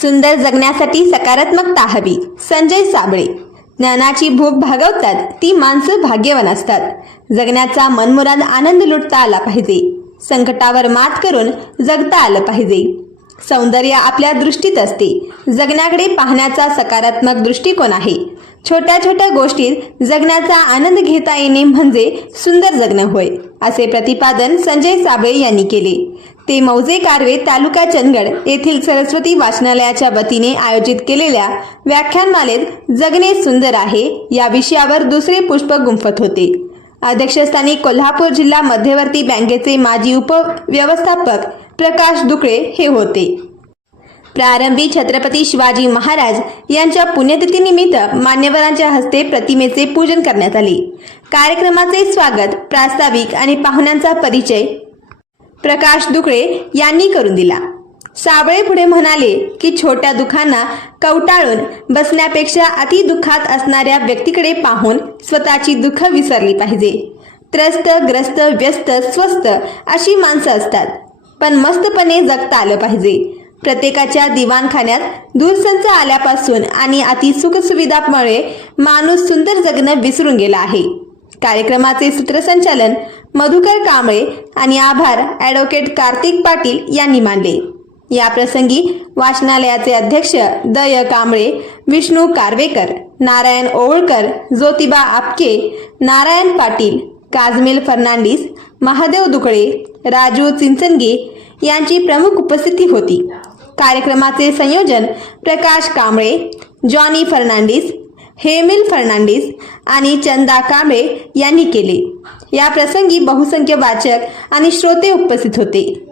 सुंदर जगण्यासाठी सकारात्मकता हवी. संजय साबळे. ज्ञानाची भूक भागवतात ती माणसं भाग्यवान असतात. जगण्याचा मनमुराद आनंद लुटता आला पाहिजे. संकटावर मात करून जगता आलं पाहिजे. सौंदर्य आपल्या दृष्टीत असते. जगण्याकडे पाहण्याचा सकारात्मक दृष्टिकोन आहे. छोट्या छोट्या गोष्टीत जगण्याचा आनंद घेता येणे म्हणजे सुंदर जगणं होय असे प्रतिपादन संजय साबळे यांनी केले. ते मौजे कारवे तालुका चंदगड येथील सरस्वती वाचनालयाच्या वतीने आयोजित केलेल्या व्याख्यानमालेत जगणे सुंदर आहे या विषयावर दुसरे पुष्प गुंफत होते. अध्यक्षस्थानी कोल्हापूर जिल्हा मध्यवर्ती बँकेचे माजी उपव्यवस्थापक प्रकाश दुकळे हे होते. प्रारंभी छत्रपती शिवाजी महाराज यांच्या पुण्यतिथीनिमित्त मान्यवरांच्या हस्ते प्रतिमेचे पूजन करण्यात आले. कार्यक्रमाचे स्वागत प्रास्ताविक आणि पाहुण्यांचा परिचय प्रकाश दुकळे यांनी करून दिला. साबळे पुढे म्हणाले की छोट्या दुखांना कवटाळून बसण्यापेक्षा अति दुःखात असणाऱ्या व्यक्तीकडे पाहून स्वतःची दुःख विसरली पाहिजे. त्रस्त ग्रस्त व्यस्त स्वस्त अशी माणसं असतात. पण मस्तपणे जगता आलं पाहिजे. प्रत्येकाच्या दिवाणखान्यात दूरसंच आल्यापासून आणि अति सुखसुविधामुळे माणूस सुंदर जगणं विसरून गेला आहे. कार्यक्रमाचे सूत्रसंचालन मधुकर कांबळे आणि आभार ॲडव्होकेट कार्तिक पाटील यांनी मानले. या प्रसंगी वाचनालयाचे अध्यक्ष दय कांबळे विष्णू कारवेकर नारायण ओवळकर ज्योतिबा आपके नारायण पाटील काजमेल फर्नांडिस महादेव दुकळे राजू चिंचनगे यांची प्रमुख उपस्थिती होती. कार्यक्रमाचे संयोजन प्रकाश कांबळे जॉनी फर्नांडिस हेमिल फर्नांडिस आणि चंदा कांबळे यांनी केले. या प्रसंगी बहुसंख्य वाचक आणि श्रोते उपस्थित होते.